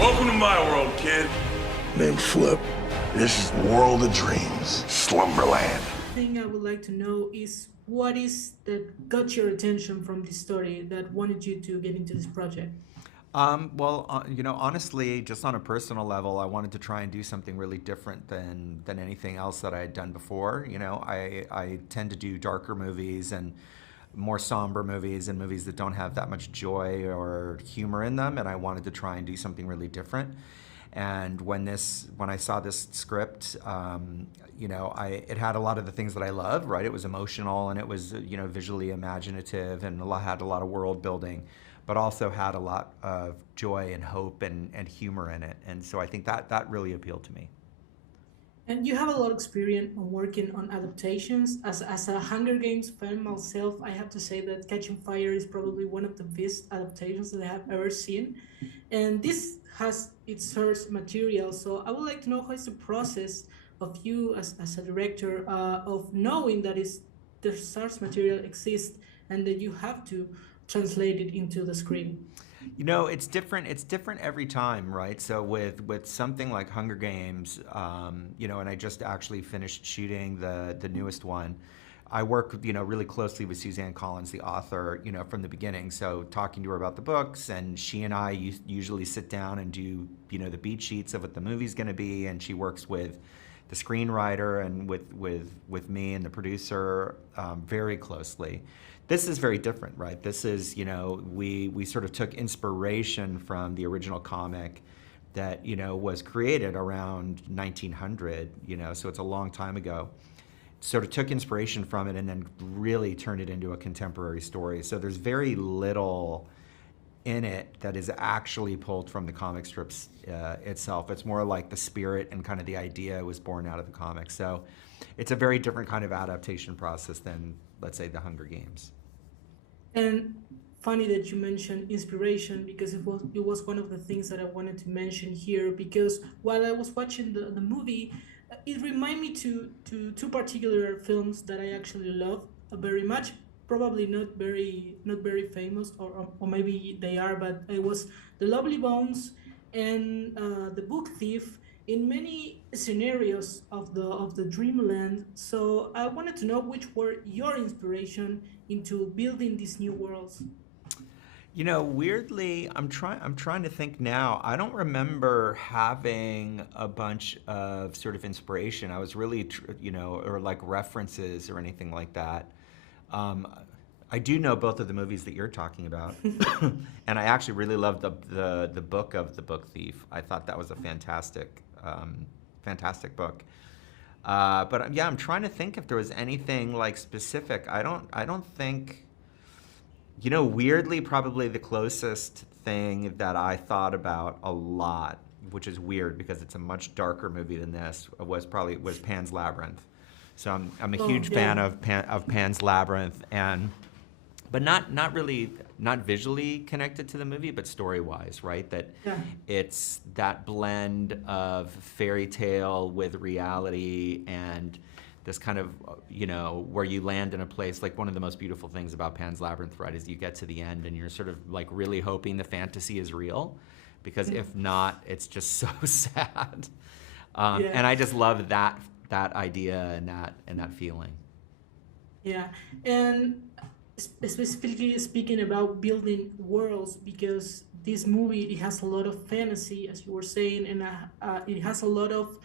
Welcome to my world, kid. Name's Flip. This is World of Dreams, Slumberland. Thing I would like to know is what is that got your attention from this story that wanted you to get into this project? Honestly, just on a personal level, I wanted to try and do something really different than anything else that I had done before. I tend to do darker movies and more somber movies and movies that don't have that much joy or humor in them, and I wanted to try and do something really different. And when I saw this script, it had a lot of the things that I love, right? It was emotional and it was, visually imaginative and had a lot of world building, but also had a lot of joy and hope and humor in it. And so I think that really appealed to me. And you have a lot of experience on working on adaptations. As a Hunger Games fan myself, I have to say that Catching Fire is probably one of the best adaptations that I have ever seen. And this has its source material. So I would like to know how is the process of you as a director of knowing that the source material exists and that you have to translate it into the screen. It's different. It's different every time, right? So with something like Hunger Games, and I just actually finished shooting the newest one. I work, really closely with Suzanne Collins, the author, from the beginning. So talking to her about the books, and she and I usually sit down and do, the beat sheets of what the movie's going to be, and she works with the screenwriter and with me and the producer very closely. This is very different, right? This is, we sort of took inspiration from the original comic that, was created around 1900, so it's a long time ago. Sort of took inspiration from it and then really turned it into a contemporary story. So there's very little in it that is actually pulled from the comic strips itself. It's more like the spirit and kind of the idea was born out of the comic. So it's a very different kind of adaptation process than, let's say, the Hunger Games. And funny that you mentioned inspiration because it was one of the things that I wanted to mention here because while I was watching the movie, it reminded me to two particular films that I actually love very much. Probably not very famous, or maybe they are, but it was The Lovely Bones and The Book Thief in many scenarios of the Dreamland. So I wanted to know which were your inspiration into building these new worlds. Weirdly, I'm trying to think now. I don't remember having a bunch of sort of inspiration. I was really, or like references or anything like that. I do know both of the movies that you're talking about, and I actually really loved the book of The Book Thief. I thought that was a fantastic book. But yeah, I'm trying to think if there was anything like specific. I don't think. Weirdly, probably the closest thing that I thought about a lot, which is weird because it's a much darker movie than this, was Pan's Labyrinth. So I'm a huge fan of Pan's Labyrinth, but not really, not visually connected to the movie, but story-wise, right? That it's that blend of fairy tale with reality and this kind of, where you land in a place, like one of the most beautiful things about Pan's Labyrinth, right, is you get to the end and you're sort of like really hoping the fantasy is real, because if not, it's just so sad. And I just love that idea and that feeling. Yeah, and specifically speaking about building worlds, because this movie it has a lot of fantasy, as you were saying, and it has a lot of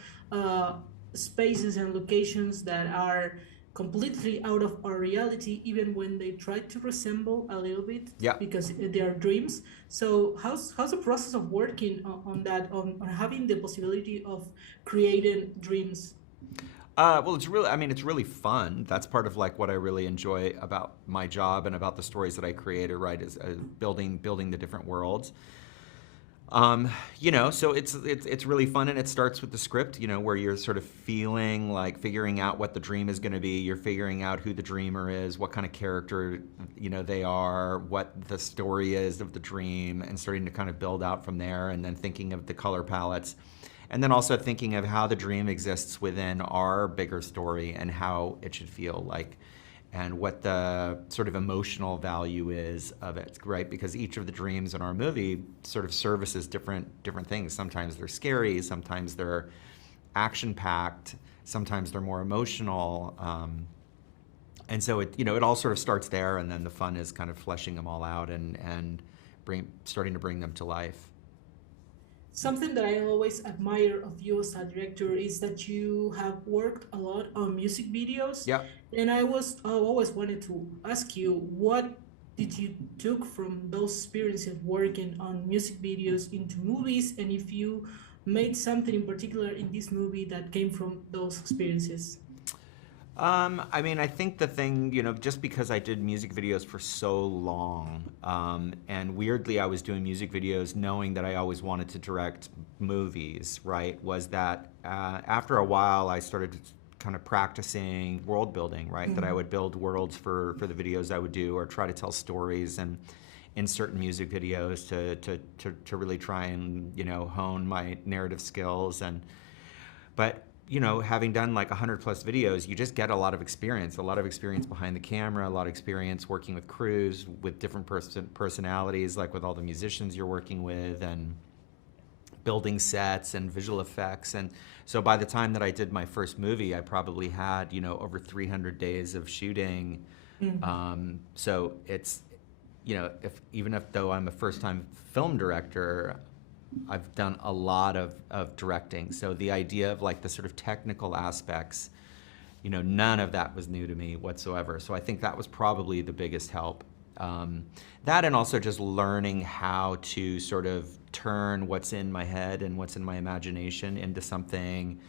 spaces and locations that are completely out of our reality, even when they try to resemble a little bit, because they are dreams. So how's the process of working on that, on having the possibility of creating dreams? Well, it's really fun. That's part of like what I really enjoy about my job and about the stories that I created, right, is building the different worlds. So it's really fun, and it starts with the script, where you're sort of figuring out what the dream is going to be. You're figuring out who the dreamer is, what kind of character, they are, what the story is of the dream, and starting to kind of build out from there, and then thinking of the color palettes. And then also thinking of how the dream exists within our bigger story and how it should feel like. and what the sort of emotional value is of it, right? Because each of the dreams in our movie sort of services different things. Sometimes they're scary, sometimes they're action-packed, sometimes they're more emotional. And so it all sort of starts there, and then the fun is kind of fleshing them all out and starting to bring them to life. Something that I always admire of you as a director is that you have worked a lot on music videos, Yeah. and I always wanted to ask you, what did you took from those experiences working on music videos into movies, and if you made something in particular in this movie that came from those experiences? I mean, I think the thing, just because I did music videos for so long, and weirdly I was doing music videos knowing that I always wanted to direct movies, right, was that after a while I started kind of practicing world building, right, that I would build worlds for the videos I would do, or try to tell stories and in certain music videos to really try and, hone my narrative skills. But having done like 100 plus videos, you just get a lot of experience behind the camera, a lot of experience working with crews, with different personalities, like with all the musicians you're working with, and building sets and visual effects. And so by the time that I did my first movie, I probably had, over 300 days of shooting. So it's, if though I'm a first-time film director, I've done a lot of directing. So the idea of like the sort of technical aspects, none of that was new to me whatsoever. So I think that was probably the biggest help. That, and also just learning how to sort of turn what's in my head and what's in my imagination into something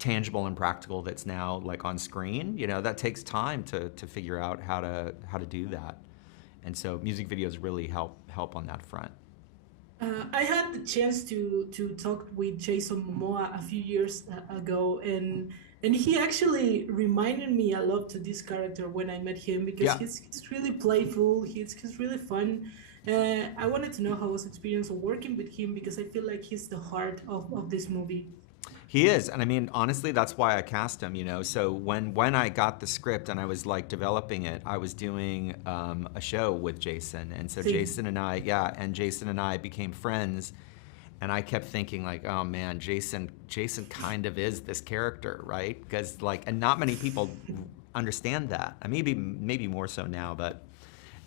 tangible and practical that's now like on screen. That takes time to figure out how to do that. And so music videos really help on that front. I had the chance to talk with Jason Momoa a few years ago, and he actually reminded me a lot to this character when I met him, because Yeah. he's really playful, he's really fun. I wanted to know how was experience of working with him, because I feel like he's the heart of this movie. He is, and I mean, honestly, that's why I cast him, So when I got the script and I was like developing it, I was doing a show with Jason, and so See. Jason and I became friends, and I kept thinking like, oh man, Jason kind of is this character, right? Because and not many people understand that. Maybe more so now, but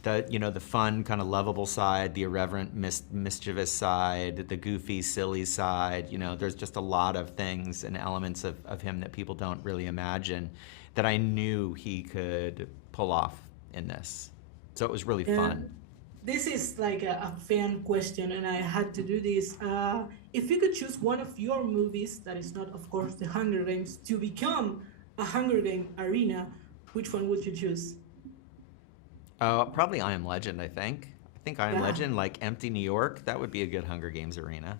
the fun, kind of lovable side, the irreverent, mischievous side, the goofy, silly side. There's just a lot of things and elements of him that people don't really imagine that I knew he could pull off in this. So it was really fun. This is like a fan question, and I had to do this. If you could choose one of your movies that is not, of course, The Hunger Games, to become a Hunger Game arena, which one would you choose? Probably I Am Legend, I think. I think I Am Yeah. Legend, like empty New York, that would be a good Hunger Games arena.